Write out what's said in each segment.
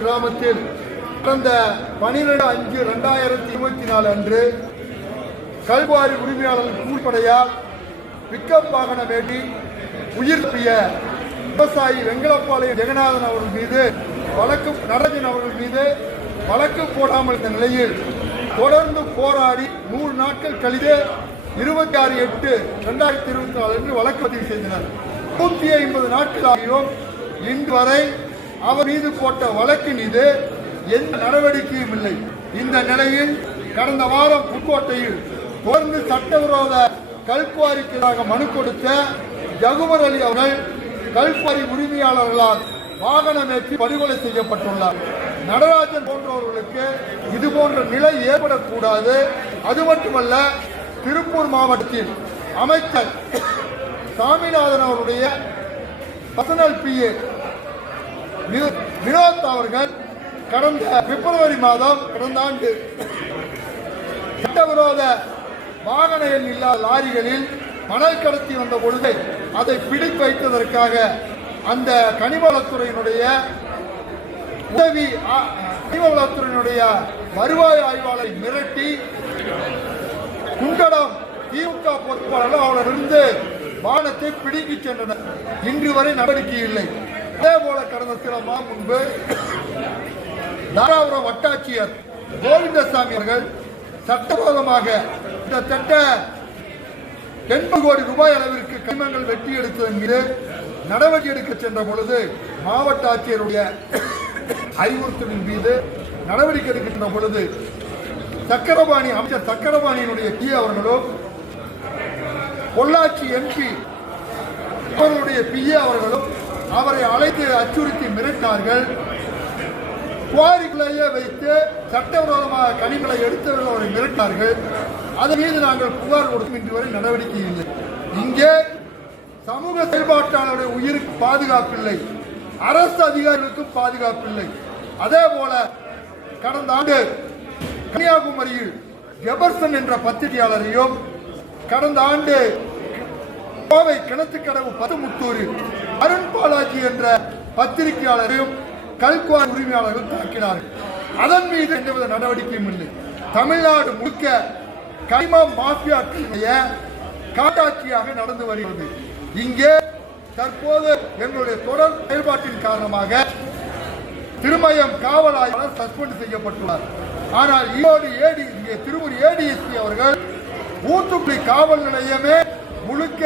கிராமத்தில் கடந்த 12/5/2024 அன்று கல்குவாரி உரிமையாளர்கள் கூட்படையால் பிக்கப் வாகனம் வேண்டி உயிர் தப்பிய விவசாயி வெங்கலப்பாளையம் ஜெகநாதன் அவர்கள் மீது நடராஜன் அவர்கள் மீது வழக்கு போடாமல் இருந்த நிலையில் தொடர்ந்து போராடி 100 நாட்கள் கழித்து 26/8/2024 அன்று வழக்கு பதிவு செய்தனர். 150 நாட்கள் ஆகியும் இன்று வரை அவர் மீது போட்ட வழக்கு மீது எந்த நடவடிக்கையும் இல்லை. இந்த நிலையில் கடந்த வாரம் புதுக்கோட்டையில் தொடர்ந்து சட்டவிரோத கல்குவாரிக்கு எதிராக மனு கொடுத்த ஜகுமர் அலி அவர்கள் கல்குவாரி உரிமையாளர்களால் வாகனம் ஏற்றி படுகொலை செய்யப்பட்டுள்ளார். நடராஜன் போன்றவர்களுக்கு இதுபோன்ற நிலை ஏற்படக்கூடாது. அது மட்டுமல்ல, திருப்பூர் மாவட்டத்தில் அமைச்சர் சாமிநாதன் அவருடைய பர்சனல் PA வினோத் அவர்கள் கடந்த பிப்ரவரி மாதம் கடந்த ஆண்டு சட்டவிரோத வாகன எண் இல்லாத லாரிகளில் மணல் கடத்தி வந்த பொழுது அதை பிடித்து வைத்ததற்காக அந்த கனிமவளத்துறையினுடைய உதவி கனிமவளத்துறையினுடைய வருவாய் ஆய்வாளரை மிரட்டி குண்டடம் திமுக பொறுப்பாளர்கள் அவரிடமிருந்து வாகனத்தை பிடித்துச் சென்றனர். இன்று வரை நடவடிக்கை இல்லை. அதே போல கடந்த சில மாதம் முன்பு தாராபுரம் வட்டாட்சியர் கோவிந்தசாமி அவர்கள் சட்டவிரோதமாக கிட்டத்தட்ட 80 கோடி ரூபாய் அளவிற்கு கனிமங்கள் வெட்டி எடுத்ததன் மீது நடவடிக்கை எடுக்க சென்ற பொழுது மாவட்ட ஆட்சியருடைய அறிவுறுத்தலின் மீது நடவடிக்கை எடுக்கின்ற பொழுது அமைச்சர் சக்கரபாணியினுடைய அவர்களும் பொள்ளாச்சி MP அவர்களுடைய அவர்களும் அவரை அழைத்து அச்சுறுத்தி மிரட்டினார்கள். குவாரிகளையே வைத்து சட்டவிரோதமாக கனிமங்களை எடுத்தவர்கள் அவரை மிரட்டினார்கள். அதன் மீது நாங்கள் புகார் கொடுக்கும் இன்று வரை நடவடிக்கை இல்லை. இங்கே சமூக செயல்பாட்டாளருடைய உயிருக்கு பாதுகாப்பில்லை, அரசு அதிகாரிகளுக்கும் பாதுகாப்பில்லை. அதே போல கடந்த ஆண்டு கன்னியாகுமரியில் ஜெபர்சன் என்ற பத்திரிகையாளரையும் கடந்த ஆண்டு கோவை கிணத்துக்கடவு பதுமுத்தூரில் அருண் பாலாஜி என்ற பத்திரிகையாளரையும் கல்குவாரி உரிமையாளர்கள் தாக்கினார்கள். அதன் மீது எந்தவித நடவடிக்கையும் இல்லை. தமிழ்நாடு முழுக்க கனிம மாஃபியாக்களுடைய காட்டாட்சியாக நடந்து வருகிறது. இங்கே தற்போது எங்களுடைய தொடர் செயல்பாட்டின் காரணமாக திருமயம் காவல் ஆய்வாளர் சஸ்பெண்ட் செய்யப்பட்டுள்ளார். ஆனால் இங்கே திருப்பூர் ADSP அவர்கள் ஊத்துக்குளி காவல் நிலையமே முழுக்க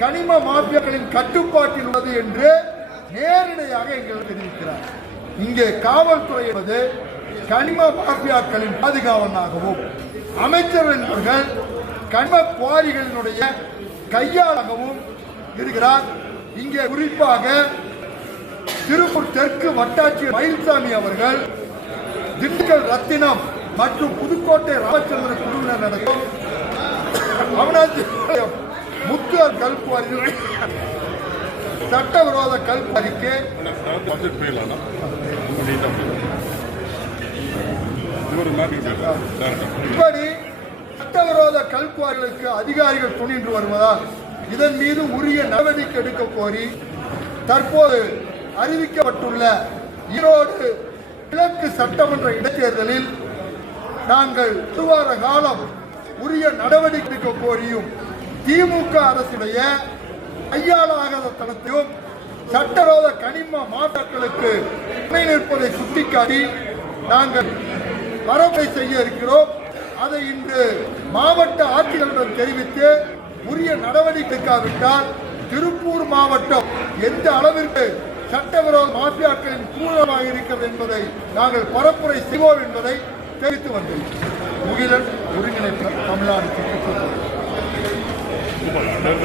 கனிம மாஃபியாக்களின் கட்டுப்பாட்டில் உள்ளது என்று நேரடியாக எங்களுக்கு தெரிவிக்கிறார். இங்கே காவல்துறை என்பது கனிம மாஃபியாக்களின் பாதுகாவலாகவும் அமைச்சர் என்பவர்கள் கனிம குவாரிகளினுடைய கையாளாகவும் இருக்கிறார். இங்கே குறிப்பாக திருப்பூர் தெற்கு வட்டாட்சியர் மயில்சாமி அவர்கள் திண்டுக்கல் ரத்தினம் மற்றும் புதுக்கோட்டை ராமச்சந்திரன் குழுவினர் நடத்தும் அவனாசி முத்துவர் கல்குவாரி சட்டவிரோத கல்குவாரிக்கு இப்படி சட்டவிரோத கல்குவாரிகளுக்கு அதிகாரிகள் துணிந்து வருவதால் இதன் மீது உரிய நடவடிக்கை எடுக்க கோரி தற்போது அறிவிக்கப்பட்டுள்ள ஈரோடு கிழக்கு சட்டமன்ற இடைத்தேர்தலில் நாங்கள் 1 வார காலம் உரிய நடவடிக்கை எடுக்க கோரியும் திமுக அரசுடைய கையாளாகாத தனத்தையும் சட்டவிரோத கனிம மாஃபியாக்களுக்கு துணை நிற்பதை சுட்டிக்காட்டி நாங்கள் பரப்புரை செய்ய இருக்கிறோம். அதை இன்று மாவட்ட ஆட்சியரிடம் தெரிவித்து உரிய நடவடிக்கை எடுக்காவிட்டால் திருப்பூர் மாவட்டம் எந்த அளவிற்கு சட்டவிரோத மாஃபியாக்களின் கூடமாக இருக்கிறது என்பதை நாங்கள் பரப்புரை செய்வோம் என்பதை தெரிவித்து வந்தோம். முகிலன் ஒருங்கிணைப்பாளர் தமிழ்நாடு சுற்றுச்சூழல்.